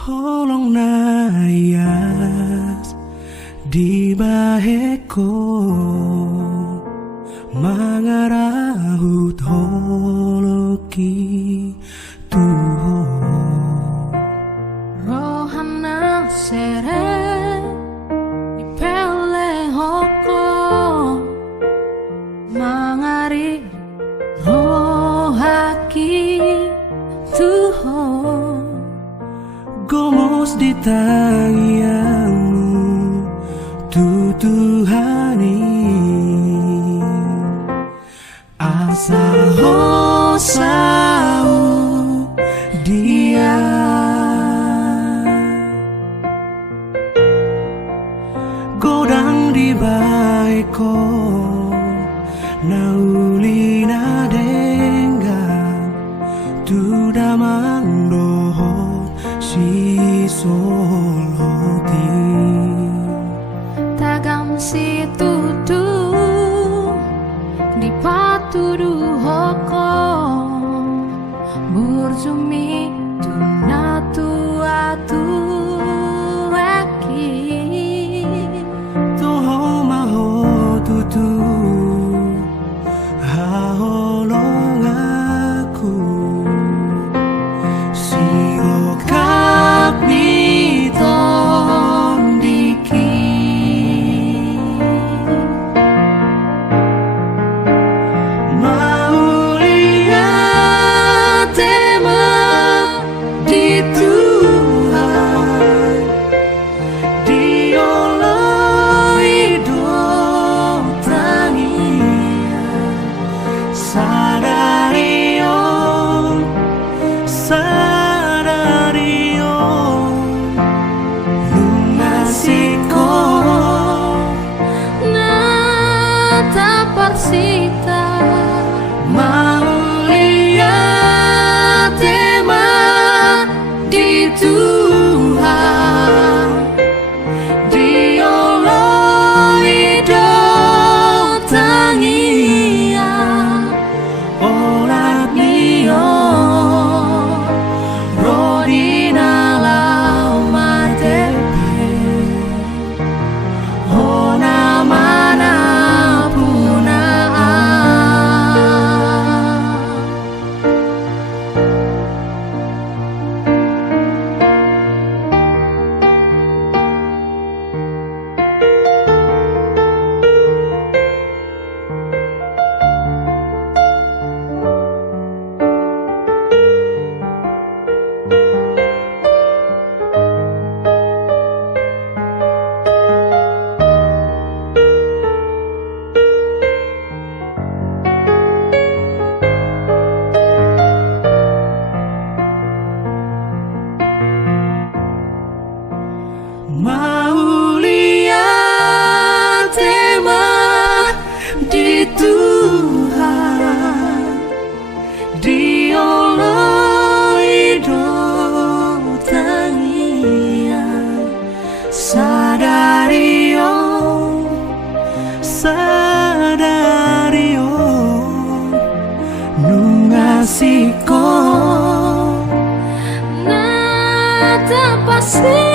Holong nayas di baheko mangarahut holoki tuho rohana sere ipele hoko mangari rohaki tuho gomos di tangianmu tutuhani asa hosau dia godang di baiko naulina denggang tu damang doho si soloti tagam si tutu di patudu hoko burzumi tunatu atu aki toho maho tutu haholong aku Sita mau lihat tema di Tuhan di oloi do tangia orat mio rodina lau matepe ona mana mau lihat tema di Tuhan di oloi do tangian sadario nungasiko nata pasti